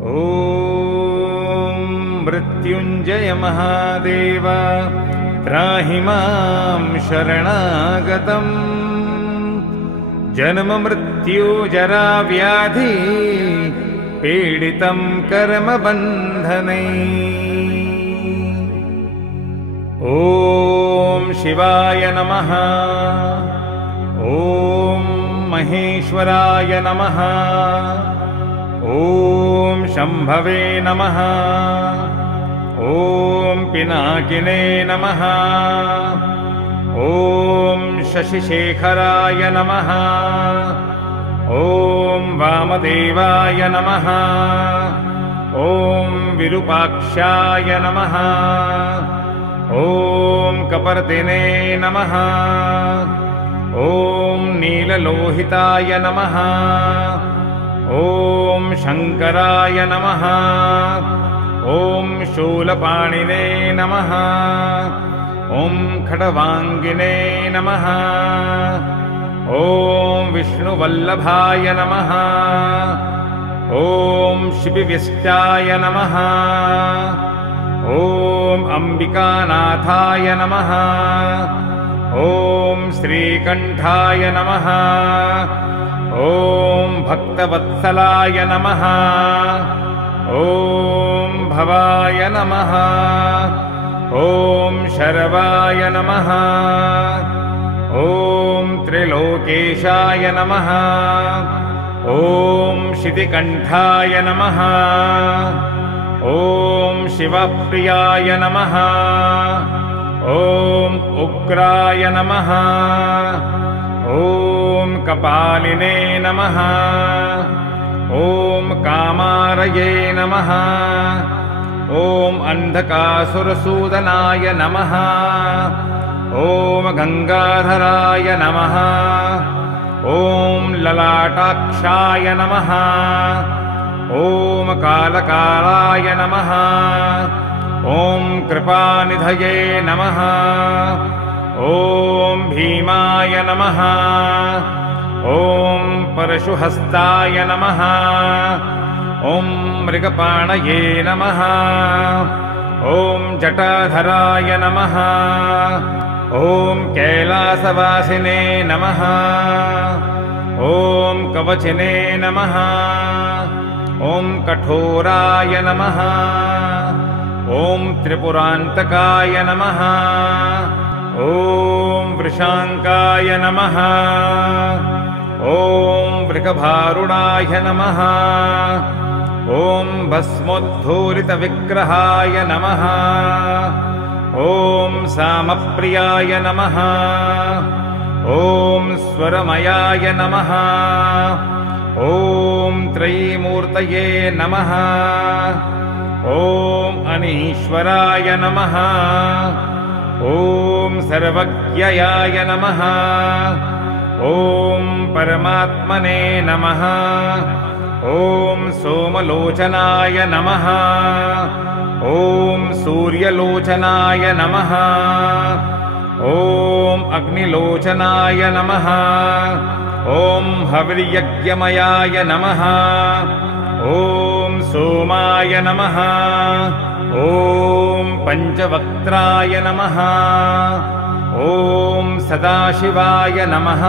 ॐ मृत्युञ्जय महादेव त्राहि मां शरणागतम् जन्म मृत्यु जरा व्याधि पीडितं कर्मबन्धनै। ॐ शिवाय नमः। ॐ महेश्वराय नमः। ॐ शम्भवे नमः। ॐ पिनाकिने नमः। ॐ शशिशेखराय नमः। ॐ वामदेवाय नमः। ॐ विरूपाक्षाय नमः। ॐ कपर्दिने नमः। ॐ नीललोहिताय नमः। ॐ शङ्कराय नमः। ॐ शूलपाणिने नमः। ॐ खड्वाङ्गिने नमः। ॐ विष्णुवल्लभाय नमः। ॐ शिबिविष्टाय नमः। ॐ अम्बिकानाथाय नमः। ॐ श्रीकण्ठाय नमः। ॐ भक्तवत्सलाय नमः। ॐ भवाय नमः। ॐ शर्वाय नमः। ॐ त्रिलोकेशाय नमः। ॐ शितिकण्ठाय नमः। ॐ शिवप्रियाय नमः। ॐ उग्राय नमः। ॐ कपालिने नमः। ॐ कामारये नमः। ॐ अन्धकासुरसूदनाय नमः। ॐ गंगाधराय नमः। ॐ ललाटाक्षाय नमः। ॐ कालकालाय नमः। ॐ कृपानिधये नमः। ॐ भीमाय नमः। ॐ परशुहस्ताय नमः। ॐ मृगपाणये नमः। ॐ जटाधराय नमः। ॐ कैलासवासिने नमः। ॐ कवचिने नमः। ॐ कठोराय नमः। ॐ त्रिपुरान्तकाय नमः। ॐ वृषाङ्काय नमः। ॐ वृषभारुणाय नमः। ॐ भस्मोद्धूलितविग्रहाय नमः। ॐ सामप्रियाय नमः। ॐ स्वरमयाय नमः। ॐ त्रयीमूर्तये नमः। ॐ अनीश्वराय नमः। ॐ सर्वज्ञयाय नमः। ॐ परमात्मने नमः। ॐ सोमलोचनाय नमः। ॐ सूर्यलोचनाय नमः। ॐ अग्निलोचनाय नमः। ॐ हविर्यज्ञमयाय नमः। ॐ सोमाय नमः। ॐ पञ्चवक्त्राय नमः। ॐ सदाशिवाय नमः।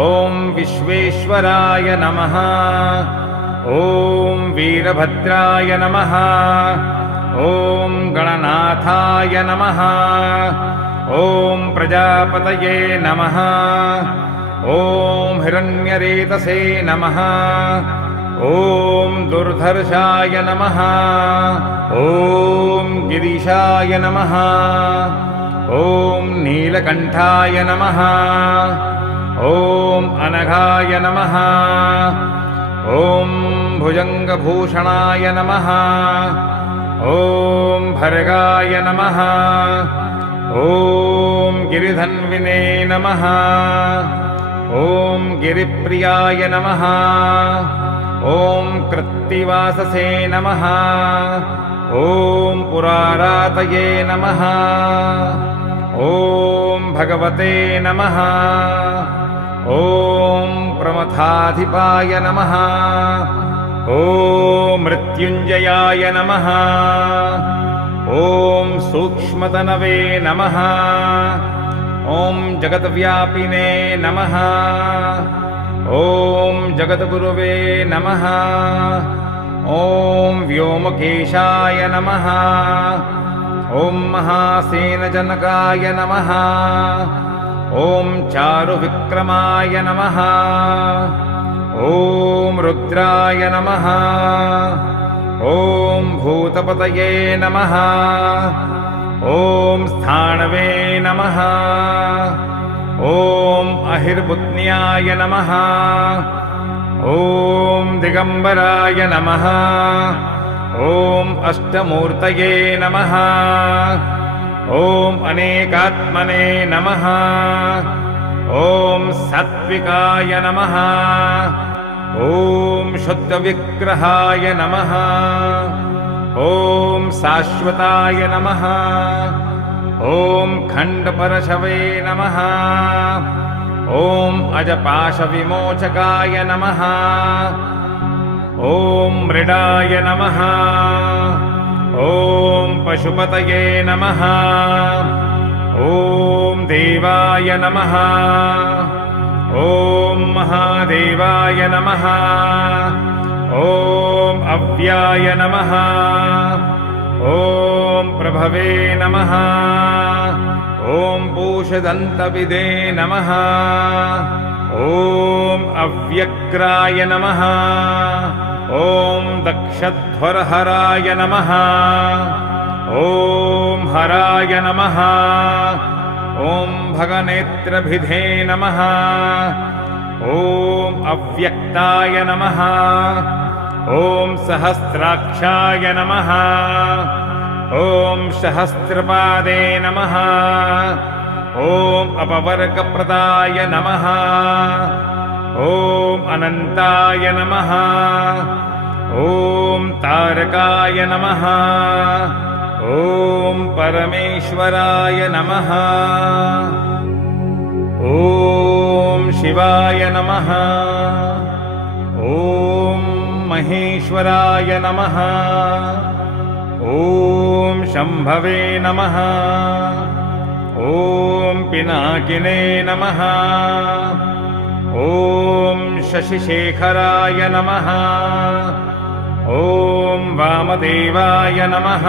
ॐ विश्वेश्वराय नमः। ॐ वीरभद्राय नमः। ॐ गणनाथाय नमः। ॐ प्रजापतये नमः। ॐ हिरण्यरेतसे नमः। ॐ दुर्धर्षाय नमः। ॐ गिरीशाय नमः। ॐ नीलकण्ठाय नमः। ॐ अनघाय नमः। ॐ भुजङ्गभूषणाय नमः। ॐ भर्गाय नमः। ॐ गिरिधन्विने नमः। ॐ गिरिप्रियाय नमः। ॐ कृत्तिवाससे नमः। ॐ पुरारातये नमः। ॐ भगवते नमः। ॐ प्रमथाधिपाय नमः। ॐ मृत्युञ्जयाय नमः। ॐ सूक्ष्मतनवे नमः। ॐ जगद्व्यापिने नमः। ॐ जगद्गुरुवे नमः। ॐ व्योमकेशाय नमः। ॐ महासेनजनकाय नमः। ॐ चारुविक्रमाय नमः। ॐ रुद्राय नमः। ॐ भूतपतये नमः। ॐ स्थाणवे नमः। ॐ अहिर्बुध्न्याय नमः। ॐ दिगम्बराय नमः। ॐ अष्टमूर्तये नमः। ॐ अनेकात्मने नमः। ॐ सात्विकाय नमः। ॐ शुद्धविग्रहाय नमः। ॐ शाश्वताय नमः। ॐ खण्डपरशवे नमः। ॐ अजपाशविमोचकाय नमः। ॐ मृडाय नमः। ॐ पशुपतये नमः। ॐ देवाय नमः। ॐ महादेवाय नमः। ॐ अव्याय नमः। ॐ प्रभवे नमः। ॐ पूषदन्तविदे नमः। ॐ अव्यग्राय नमः। ॐ दक्षध्वरहराय नमः। ॐ हराय नमः। ॐ भगनेत्रभिधे नमः। ॐ अव्यक्ताय नमः। ॐ सहस्राक्षाय नमः। ॐ सहस्रपादे नमः। ॐ अपवर्गप्रदाय नमः। ॐ अनन्ताय नमः। ॐ तारकाय नमः। ॐ परमेश्वराय नमः। ॐ शिवाय नमः। ॐ महेश्वराय नमः। ॐ शम्भवे नमः। ॐ पिनाकिने नमः। ॐ शशिशेखराय नमः। ॐ वामदेवाय नमः।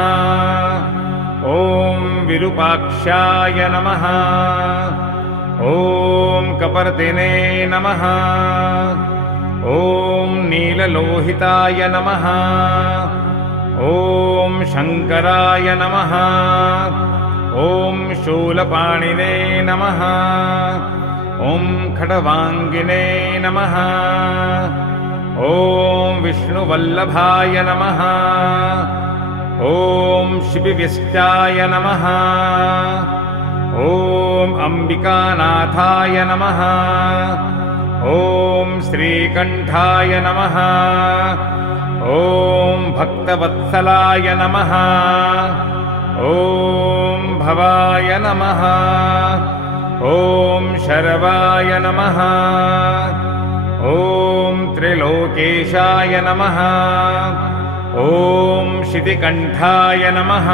ॐ विरूपाक्षाय नमः। ॐ कपर्दिने नमः। ॐ नीललोहिताय नमः। ॐ शङ्कराय नमः। ॐ शूलपाणिने नमः। ॐ खड्वाङ्गिने नमः। ॐ विष्णुवल्लभाय नमः। ॐ शिबिविष्टाय नमः। ॐ अम्बिकानाथाय नमः। ॐ श्रीकण्ठाय नमः। ॐ भक्तवत्सलाय नमः। ॐ भवाय नमः। ॐ शर्वाय नमः। ॐ त्रिलोकेशाय नमः। ॐ शितिकण्ठाय नमः।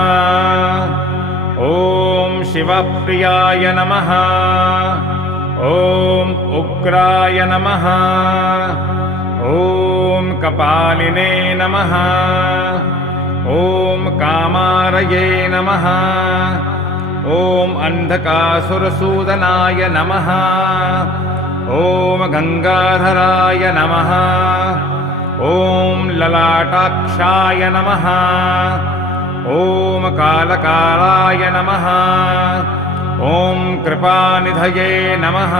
ॐ शिवप्रियाय नमः। ॐ उग्राय नमः। ॐ कपालिने नमः। ॐ कामारये नमः। ॐ अन्धकासुरसूदनाय नमः। ॐ गङ्गाधराय नमः। ॐ ललाटाक्षाय नमः। ॐ कालकालाय नमः। ॐ कृपानिधये नमः।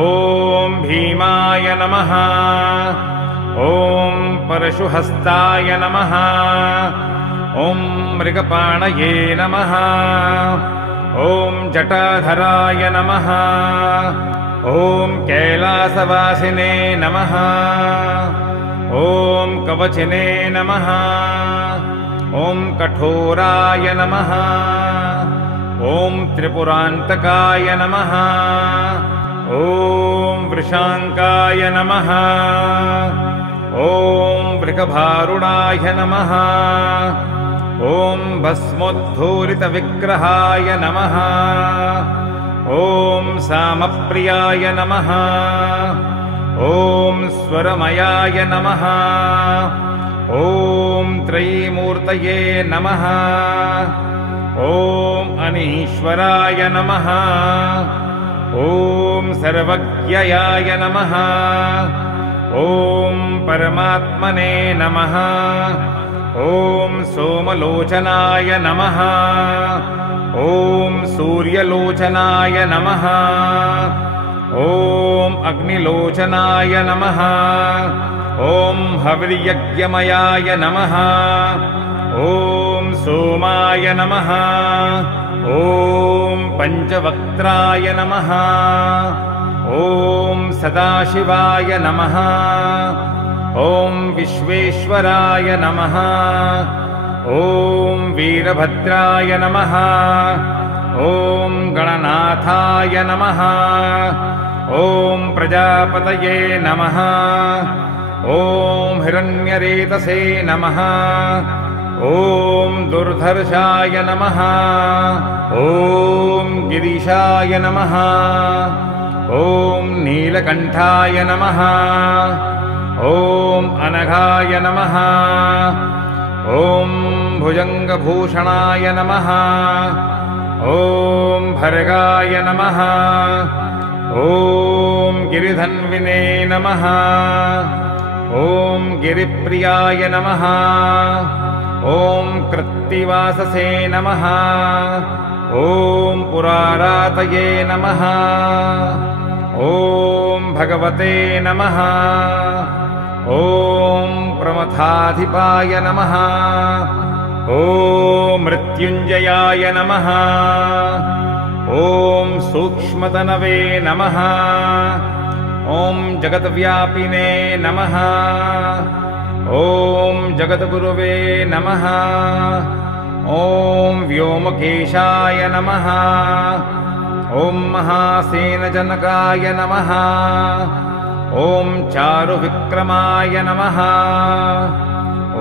ॐ भीमाय नमः। ॐ परशुहस्ताय नमः। ॐ मृगपाणये नमः। ॐ जटाधराय नमः। ॐ कैलासवासिने नमः। ॐ कवचिने नमः। ॐ कठोराय नमः। ॐ त्रिपुरान्तकाय नमः। ॐ वृषाङ्काय नमः। ॐ वृषभारूढाय नमः। ॐ भस्मोद्धूलितविग्रहाय नमः। ॐ सामप्रियाय नमः। ॐ स्वरमयाय नमः। ॐ त्रयीमूर्तये नमः। ॐ अनीश्वराय नमः। ॐ सर्वज्ञयाय नमः। ॐ परमात्मने नमः। ॐ सोमलोचनाय नमः। ॐ सूर्यलोचनाय नमः। ॐ अग्निलोचनाय नमः। ॐ हविर्यज्ञमयाय नमः। ॐ सोमाय नमः। ॐ पञ्चवक्त्राय नमः। ॐ सदाशिवाय नमः। ॐ विश्वेश्वराय नमः। ॐ वीरभद्राय नमः। ॐ गणनाथाय नमः। ॐ प्रजापतये नमः। ॐ हिरण्यरेतसे नमः। ॐ दुर्धर्षाय नमः। ॐ गिरीशाय नमः। ॐ नीलकण्ठाय नमः। ॐ अनघाय नमः। ॐ भुजङ्गभूषणाय नमः। ॐ भर्गाय नमः। ॐ गिरिधन्विने नमः। ॐ गिरिप्रियाय नमः। ॐ कृत्तिवाससे नमः। ॐ पुरारातये नमः। ॐ भगवते नमः। ॐ प्रमथाधिपाय नमः। ॐ मृत्युञ्जयाय नमः। ॐ सूक्ष्मतनवे नमः। ॐ जगद्व्यापिने नमः। ॐ जगद्गुरुवे नमः। ॐ व्योमकेशाय नमः। ॐ महासेनजनकाय नमः। ॐ चारुविक्रमाय नमः।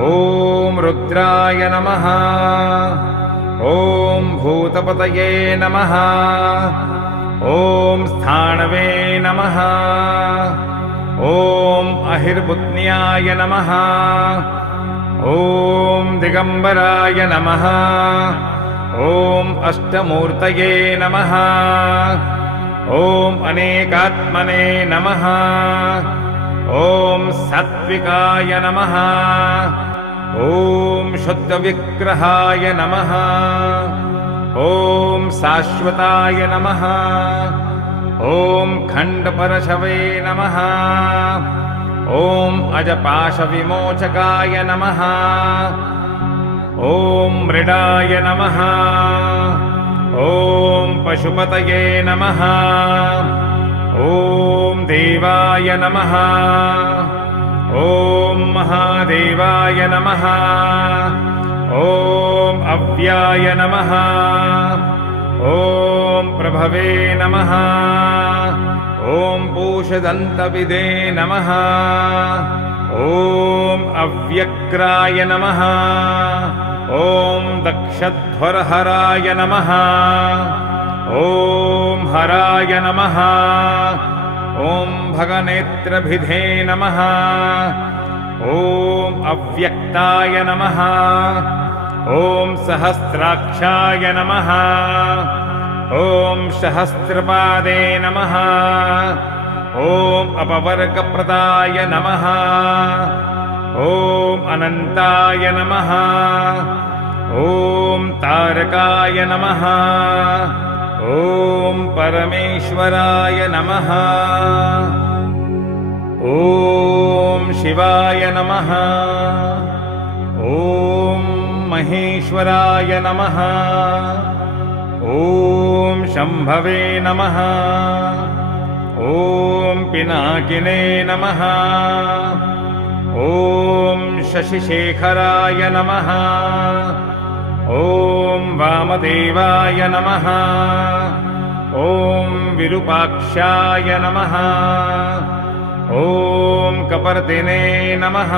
ॐ रुद्राय नमः। ॐ भूतपतये नमः। ॐ स्थाणवे नमः। ॐ अहिर्बुध्न्याय नमः। ॐ दिगम्बराय नमः। ॐ अष्टमूर्तये नमः। ॐ अनेकात्मने नमः। ॐ सात्विकाय नमः। ॐ शुद्धविग्रहाय नमः। ॐ शाश्वताय नमः। ॐ खण्डपरशवे नमः। ॐ अजपाशविमोचकाय नमः। ॐ मृडाय नमः। ॐ पशुपतये नमः। ॐ देवाय नमः। ॐ महादेवाय नमः। ॐ अव्याय नमः। ॐ प्रभवे नमः। ॐ पूषदन्तविदे नमः। ॐ अव्यक्राय नमः। ॐ दक्षध्वरहराय नमः। ॐ हराय नमः। ॐ भगनेत्रभिधे नमः। ॐ अव्यक्ताय नमः। ॐ सहस्राक्षाय नमः। ॐ सहस्रपादे नमः। ॐ अपवर्गप्रदाय नमः। ॐ अनन्ताय नमः। ॐ तारकाय नमः। ॐ परमेश्वराय नमः। ॐ शिवाय नमः। ॐ महेश्वराय नमः। ॐ शम्भवे नमः। ॐ पिनाकिने नमः। ॐ शशिशेखराय नमः। ॐ वामदेवाय नमः। ॐ विरूपाक्षाय नमः। ॐ कपर्दिने नमः।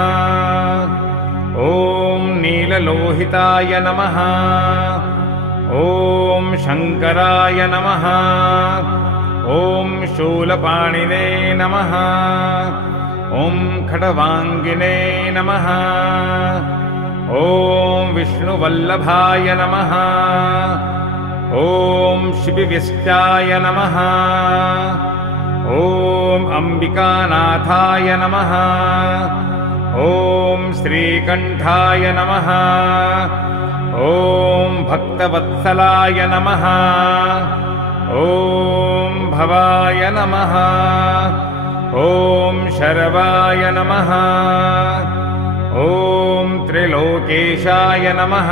ॐ नीललोहिताय नमः। ॐ शङ्कराय नमः। ॐ शूलपाणिने नमः। ॐ खड्वाङ्गिने नमः। ॐ विष्णुवल्लभाय नमः। ॐ शिबिविष्टाय नमः। ॐ अम्बिकानाथाय नमः। ॐ श्रीकण्ठाय नमः। ॐ भक्तवत्सलाय नमः। ॐ भवाय नमः। ॐ शर्वाय नमः। ॐ त्रिलोकेशाय नमः।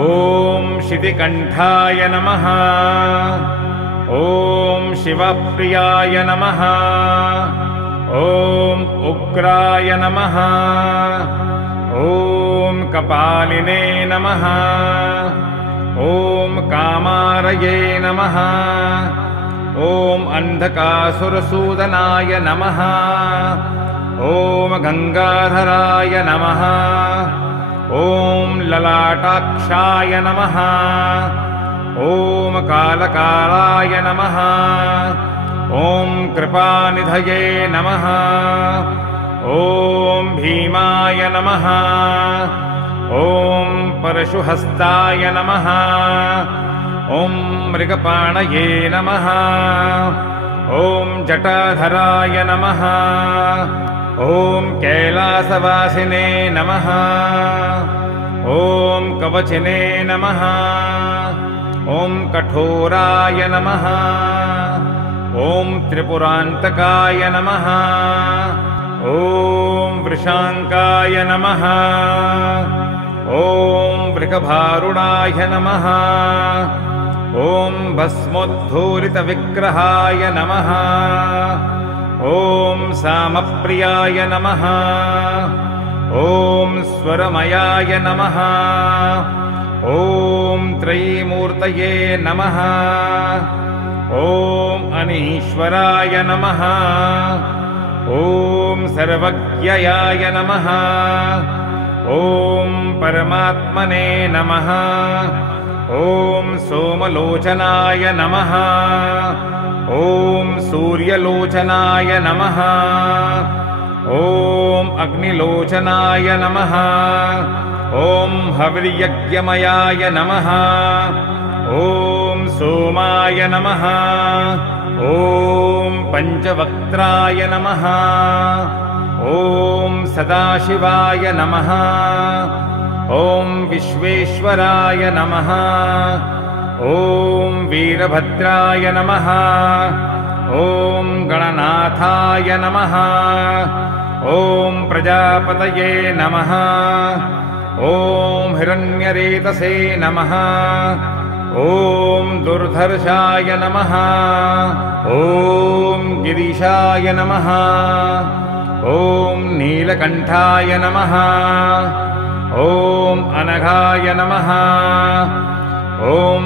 ॐ शितिकण्ठाय नमः। ॐ शिवप्रियाय नमः। ॐ उग्राय नमः। ॐ कपालिने नमः। ॐ कामारये नमः। ॐ अन्धकासुरसूदनाय नमः। ॐ गङ्गाधराय नमः। ॐ ललाटाक्षाय नमः। ॐ कालकालाय नमः। ॐ कृपानिधये नमः। ॐ भीमाय नमः। ॐ परशुहस्ताय नमः। ॐ मृगपाणये नमः। ॐ जटाधराय नमः। ॐ कैलासवासिने नमः। ॐ कवचिने नमः। ॐ कठोराय नमः। ॐ त्रिपुरान्तकाय नमः। ॐ वृषाङ्काय नमः। ॐ वृषभारुणाय नमः। ॐ भस्मोद्धूलितविग्रहाय नमः। ॐ सामप्रियाय नमः। ॐ स्वरमयाय नमः। ॐ त्रयीमूर्तये नमः। ॐ अनीश्वराय नमः। ॐ सर्वज्ञयाय नमः। ॐ परमात्मने नमः। ॐ सोमलोचनाय नमः। ॐ सूर्यलोचनाय नमः। ॐ अग्निलोचनाय नमः। ॐ हविर्यज्ञमयाय नमः। ॐ सोमाय नमः। ॐ पञ्चवक्त्राय नमः। ॐ सदाशिवाय नमः। ॐ विश्वेश्वराय नमः। ॐ वीरभद्राय नमः। ॐ गणनाथाय नमः। ॐ प्रजापतये नमः। ॐ हिरण्यरेतसे नमः। ॐ दुर्धर्षाय नमः। ॐ गिरीशाय नमः। ॐ नीलकण्ठाय नमः। ॐ अनघाय नमः। ॐ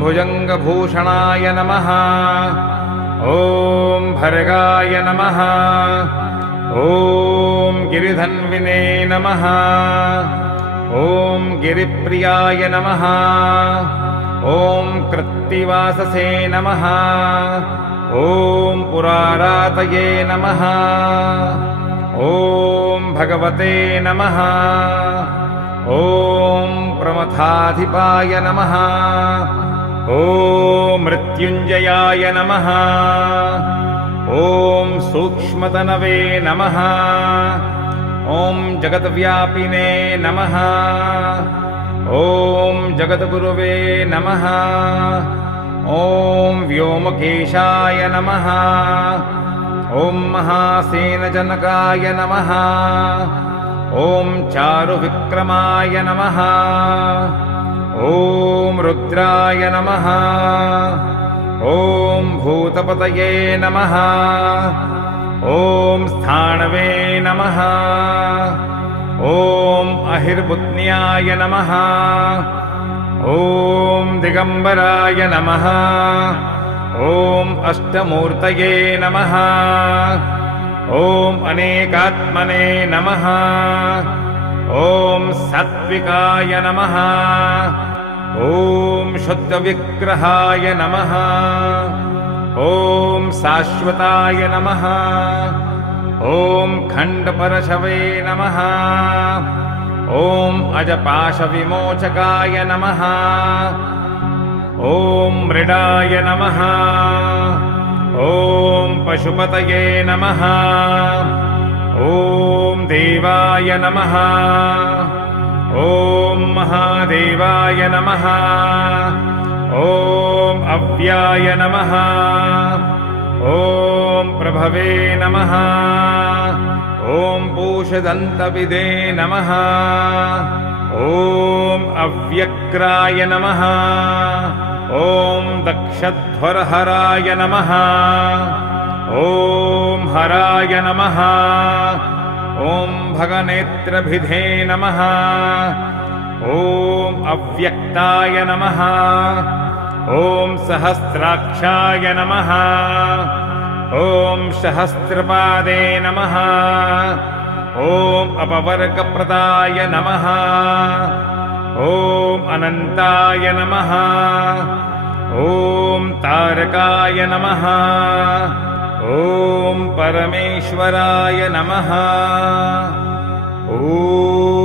भुजङ्गभूषणाय नमः। ॐ भर्गाय नमः। ॐ गिरिधन्विने नमः। ॐ गिरिप्रियाय नमः। ॐ कृत्तिवाससे नमः। ॐ पुरारातये नमः। ॐ भगवते नमः। ॐ प्रमथाधिपाय नमः। ॐ मृत्युञ्जयाय नमः। ॐ सूक्ष्मतनवे नमः। ॐ जगद्व्यापिने नमः। ॐ जगद्गुरुवे नमः। ॐ व्योमकेशाय नमः। ॐ महासेनजनकाय नमः। ॐ चारुविक्रमाय नमः। ॐ रुद्राय नमः। ॐ भूतपतये नमः। ॐ स्थाणवे नमः। ॐ अहिर्बुध्न्याय नमः। ॐ दिगम्बराय नमः। ॐ अष्टमूर्तये नमः। ॐ अनेकात्मने नमः। ॐ सात्विकाय नमः। ॐ शुद्धविग्रहाय नमः। ॐ शाश्वताय नमः। ॐ खण्डपरशवे नमः। ॐ अजपाशविमोचकाय नमः। ॐ मृडाय नमः। ॐ पशुपतये नमः। ॐ देवाय नमः। ॐ महादेवाय नमः। ॐ अव्याय नमः। ॐ प्रभवे नमः। ॐ पूषदन्तविदे नमः। ॐ अव्यक्राय नमः। ॐ दक्षध्वरहराय नमः। ॐ हराय नमः। ॐ भगनेत्रभिधे नमः। ॐ अव्यक्ताय नमः। ॐ सहस्राक्षाय नमः। ॐ सहस्रपादे नमः। ॐ अपवर्गप्रदाय नमः। ॐ अनन्ताय नमः। ॐ तारकाय नमः। ॐ परमेश्वराय नमः। ॐ